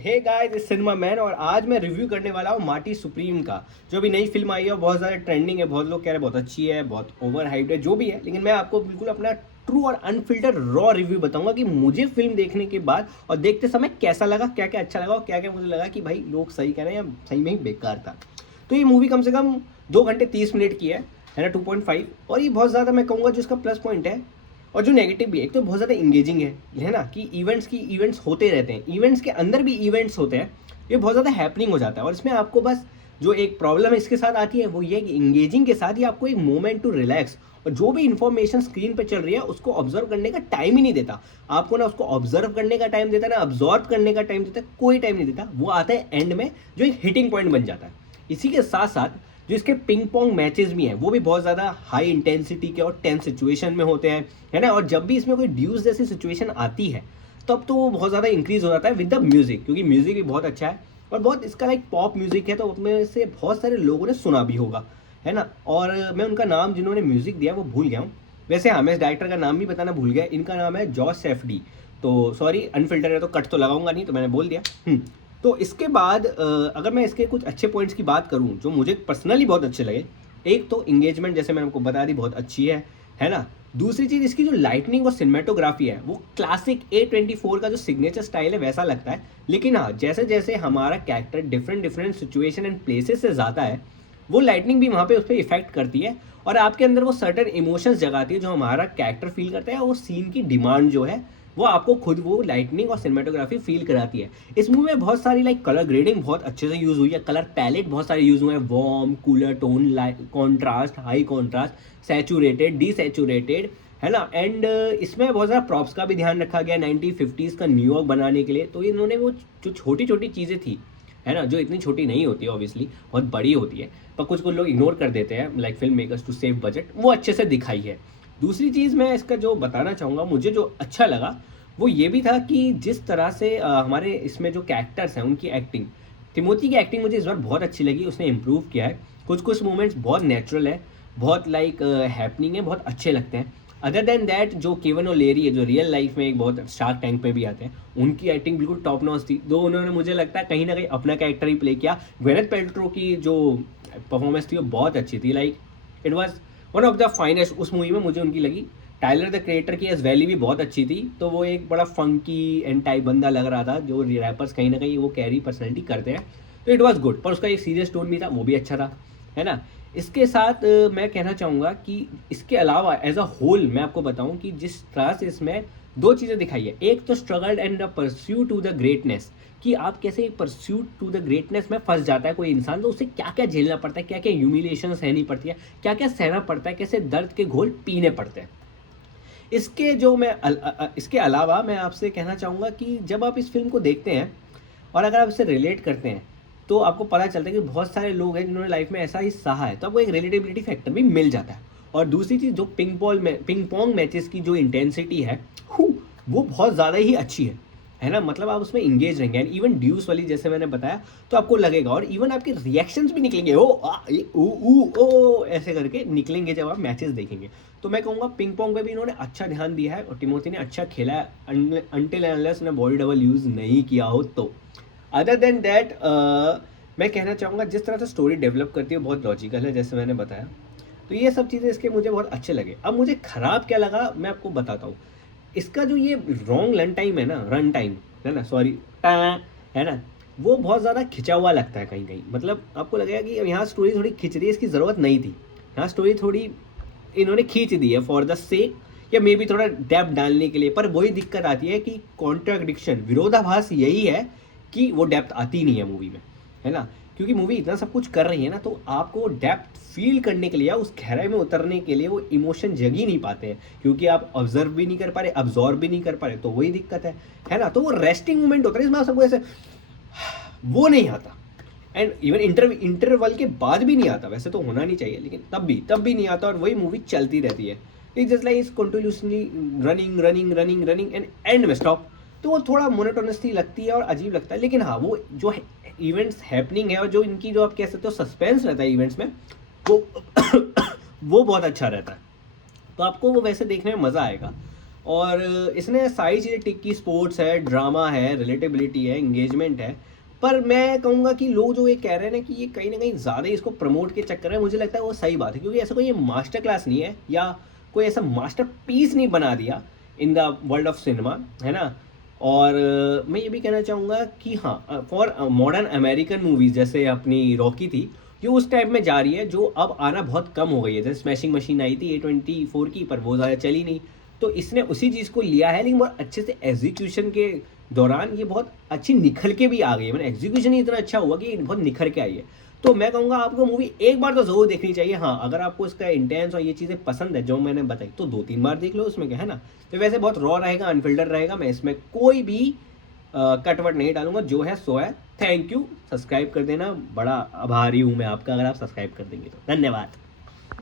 Hey guys, इस cinema man और आज मैं रिव्यू करने वाला हूँ मार्टी सुप्रीम का। जो अभी नई फिल्म आई है, बहुत ज़्यादा ट्रेंडिंग है, बहुत लोग कह रहे हैं बहुत अच्छी है, बहुत ओवर हाइप्ड है, जो भी है। लेकिन मैं आपको बिल्कुल अपना ट्रू और अनफिल्टर रॉ रिव्यू बताऊंगा कि मुझे फिल्म देखने के बाद और देखते समय कैसा लगा, क्या क्या अच्छा लगा और क्या क्या मुझे लगा कि भाई लोग सही कह रहे हैं या सही में ही बेकार था। तो ये मूवी कम से कम 2 घंटे 30 मिनट की है ना, 2.5। और ये बहुत ज़्यादा मैं कहूँगा जो इसका प्लस पॉइंट है और जो नेगेटिव भी है, एक तो बहुत ज़्यादा इंगेजिंग है ना, कि इवेंट्स होते रहते हैं, इवेंट्स के अंदर भी इवेंट्स होते हैं, ये बहुत ज़्यादा हैपनिंग हो जाता है। और इसमें आपको बस जो एक प्रॉब्लम इसके साथ आती है वो ये है कि इंगेजिंग के साथ ही आपको एक मोमेंट टू रिलैक्स और जो भी इंफॉर्मेशन स्क्रीन पे चल रही है उसको ऑब्जर्व करने का टाइम ही नहीं देता आपको। ना उसको ऑब्जर्व करने का टाइम देता है, ना ऑब्जॉर्व करने का टाइम देता है, कोई टाइम नहीं देता। वो आता है एंड में जो एक हिटिंग पॉइंट बन जाता है। इसी के साथ साथ जो इसके पिंग पोंग मैचेस भी हैं वो भी बहुत ज़्यादा हाई इंटेंसिटी के और टेंस सिचुएशन में होते हैं, है ना। और जब भी इसमें कोई ड्यूस जैसी सिचुएशन आती है तब तो वो बहुत ज़्यादा इंक्रीज हो जाता है विद द म्यूज़िक, क्योंकि म्यूज़िक भी बहुत अच्छा है और बहुत इसका लाइक पॉप म्यूज़िक है, तो उसमें से बहुत सारे लोगों ने सुना भी होगा, है ना। और मैं उनका नाम जिन्होंने म्यूज़िक दिया वो भूल गया हूँ। वैसे हाँ, मैं इस डायरेक्टर का नाम भी बताना भूल गया। इनका नाम है जॉश सेफ्डी। तो सॉरी, अनफिल्टर है तो कट तो लगाऊंगा नहीं, तो मैंने बोल दिया। तो इसके बाद अगर मैं इसके कुछ अच्छे पॉइंट्स की बात करूं जो मुझे पर्सनली बहुत अच्छे लगे, एक तो इंगेजमेंट जैसे मैंने आपको बता दी बहुत अच्छी है ना। दूसरी चीज़ इसकी जो लाइटनिंग और सिनेमेटोग्राफी है वो क्लासिक A24 का जो सिग्नेचर स्टाइल है वैसा लगता है। लेकिन हाँ, जैसे जैसे हमारा character different different situation and places से जाता है वो लाइटनिंग भी वहाँ पे उस पर इफेक्ट करती है और आपके अंदर वो सर्टेन इमोशंस जगाती है जो हमारा कैरेक्टर फील करता है। और वो सीन की डिमांड जो है वो आपको खुद वो लाइटनिंग और सिनेमेटोग्राफी फील कराती है। इस मूवी में बहुत सारी लाइक कलर ग्रेडिंग बहुत अच्छे से यूज़ हुई है, कलर पैलेट बहुत सारे यूज़ हुए हैं, warm, cooler tone, contrast, high contrast, saturated, desaturated, है ना। एंड इसमें बहुत ज़्यादा प्रॉप्स का भी ध्यान रखा गया 1950s का न्यूयॉर्क बनाने के लिए। तो इन्होंने वो जो छोटी छोटी चीज़ें थी, है ना, जो इतनी छोटी नहीं होती है ऑब्वियसली, बहुत बड़ी होती है, पर कुछ कुछ लोग इग्नोर कर देते हैं like film makers to save budget, वो अच्छे से दिखाई है। दूसरी चीज़ मैं इसका जो बताना चाहूँगा, मुझे जो अच्छा लगा वो ये भी था कि जिस तरह से हमारे इसमें जो कैरेक्टर्स हैं उनकी एक्टिंग, तिमोथी की एक्टिंग मुझे इस बार बहुत अच्छी लगी, उसने इम्प्रूव किया है। कुछ कुछ मोमेंट्स बहुत नेचुरल है, बहुत लाइक हैपनिंग है, बहुत अच्छे लगते हैं। अदर देन दैट जो केवन ओलेरी है जो रियल लाइफ में एक बहुत शार्क टैंक पे भी आते हैं, उनकी एक्टिंग बिल्कुल टॉप नॉच थी। दो उन्होंने मुझे लगता है कहीं ना कहीं अपना कैरेक्टर ही प्ले किया। ग्वेनेथ पेल्ट्रो की जो परफॉर्मेंस थी वो बहुत अच्छी थी, like it was one of the finest उस मूवी में मुझे उनकी लगी। टाइलर द क्रिएटर की एज वैली भी बहुत अच्छी थी, तो वो एक बड़ा फंकी एंड टाइप बंदा लग रहा था जो रैपर्स कहीं ना कहीं वो कैरी पर्सनैलिटी करते हैं, तो इट वॉज गुड। पर उसका एक सीरियस टोन भी था, वो भी अच्छा था, है ना। इसके साथ मैं कहना चाहूँगा कि इसके अलावा एज अ होल मैं आपको बताऊँ कि जिस तरह से इसमें दो चीज़ें दिखाई है, एक तो struggle and the pursuit to the greatness, कि आप कैसे परस्यूट टू द ग्रेटनेस में फंस जाता है कोई इंसान, तो उसे क्या क्या झेलना पड़ता है, क्या क्या ह्यूमिलेशन सहनी पड़ती है, क्या क्या सहना पड़ता है, कैसे दर्द के घोल पीने पड़ते हैं। इसके जो मैं इसके अलावा मैं आपसे कहना चाहूँगा कि जब आप इस फिल्म को देखते हैं और अगर आप इसे रिलेट करते हैं तो आपको पता चलता है कि बहुत सारे लोग हैं जिन्होंने लाइफ में ऐसा ही सहा है, तो आपको एक रिलेटेबिलिटी फैक्टर भी मिल जाता है। और दूसरी चीज़ जो पिंग पोंग मैचेस की जो इंटेंसिटी है, वो बहुत ज़्यादा ही अच्छी है ना। मतलब आप उसमें इंगेज रहेंगे एंड इवन ड्यूस वाली जैसे मैंने बताया तो आपको लगेगा, और इवन आपके रिएक्शंस भी निकलेंगे, ओ आ ए ऊ ऊ ओ ऐसे करके निकलेंगे जब आप मैचेस देखेंगे। तो मैं कहूँगा पिंग पोंग पे भी इन्होंने अच्छा ध्यान दिया है और टिमोथी ने अच्छा खेला है, अनटिल अनलेस ने बॉडी डबल यूज़ नहीं किया हो तो। अदर देन दैट मैं कहना चाहूँगा जिस तरह से स्टोरी डेवलप करती है बहुत लॉजिकल है, जैसे मैंने बताया। तो ये सब चीज़ें इसके मुझे बहुत अच्छे लगे। अब मुझे ख़राब क्या लगा मैं आपको बताता हूँ। इसका जो ये रॉन्ग रन टाइम है ना, सॉरी, है ना, वो बहुत ज़्यादा खिंचा हुआ लगता है कहीं कहीं। मतलब आपको लगेगा कि यहाँ स्टोरी थोड़ी खिंच रही है, इसकी ज़रूरत नहीं थी। यहाँ स्टोरी थोड़ी इन्होंने खींच दी है फॉर द सेक, या मे बी थोड़ा डेप्थ डालने के लिए। पर वही दिक्कत आती है कि कॉन्ट्राडिक्शन, विरोधाभास यही है कि वो डेप्थ आती नहीं है मूवी में, है ना। क्योंकि मूवी इतना सब कुछ कर रही है ना, तो आपको डेप्थ फील करने के लिए या उस गहराई में उतरने के लिए वो इमोशन जग ही नहीं पाते हैं, क्योंकि आप ऑब्जर्व भी नहीं कर पा रहे, अब्जॉर्व भी नहीं कर पा रहे, तो वही दिक्कत है ना। तो वो रेस्टिंग मूवमेंट होता है इसमें, आप सबको ऐसे वो नहीं आता। एंड इवन इंटरवल के बाद भी नहीं आता, वैसे तो होना नहीं चाहिए, लेकिन तब भी नहीं आता और वही मूवी चलती रहती है। It's just like is continuously running running running running and and में स्टॉप। तो वो थोड़ा मोनोटोनसली लगती है और अजीब लगता है। लेकिन हाँ, वो जो इवेंट्स हैपनिंग है और जो इनकी जो आप कह सकते हो सस्पेंस रहता है इवेंट्स में, वो वो बहुत अच्छा रहता है। तो आपको वो वैसे देखने में मज़ा आएगा। और इसने सारी चीज़ें टिक की, स्पोर्ट्स है, ड्रामा है, रिलेटेबिलिटी है, एंगेजमेंट है। पर मैं कहूँगा कि लोग जो ये कह रहे हैं ना कि ये कहीं न कहीं ज़्यादा ही इसको प्रमोट के चक्कर में, मुझे लगता है वो सही बात है, क्योंकि ऐसा कोई ये मास्टर क्लास नहीं है या कोई ऐसा मास्टरपीस नहीं बना दिया in the world of cinema, है ना? और मैं ये भी कहना चाहूँगा कि हाँ, फॉर मॉडर्न अमेरिकन मूवीज़ जैसे अपनी रॉकी थी, ये उस टाइप में जा रही है जो अब आना बहुत कम हो गई है। जैसे स्मैशिंग मशीन आई थी A24 की, पर वो ज़्यादा चली नहीं। तो इसने उसी चीज़ को लिया है, लेकिन बहुत अच्छे से एग्जीक्यूशन के दौरान ये बहुत अच्छी निखर के भी आ गई है। मतलब एग्जीक्यूशन ही इतना अच्छा हुआ कि बहुत निखर के आई है। तो मैं कहूँगा आपको मूवी एक बार तो ज़रूर देखनी चाहिए। हाँ, अगर आपको इसका इंटेंस और ये चीज़ें पसंद है जो मैंने बताई, तो 2-3 बार देख लो, उसमें क्या है ना? तो वैसे बहुत रॉ रहेगा, अनफ़िल्टर्ड रहेगा, मैं इसमें कोई भी कट-वट नहीं डालूँगा, जो है सो है। थैंक यू, सब्सक्राइब कर देना, बड़ा आभारी हूँ मैं आपका अगर आप सब्सक्राइब कर देंगे तो। धन्यवाद।